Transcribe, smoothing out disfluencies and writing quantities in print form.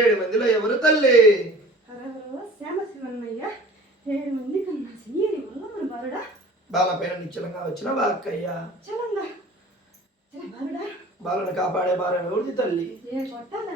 ఏడు మందిలో ఎవరు తల్లి? 7 మంది కన్నా సీరి వల్ల బాలుడా బాలపైన నిశ్చలంగా వచ్చిన వాక్కయ్యా. చలంగా బాలుడా బాలను కాపాడే భారం ఎవరిది తల్లి? ఏ కొట్టాలా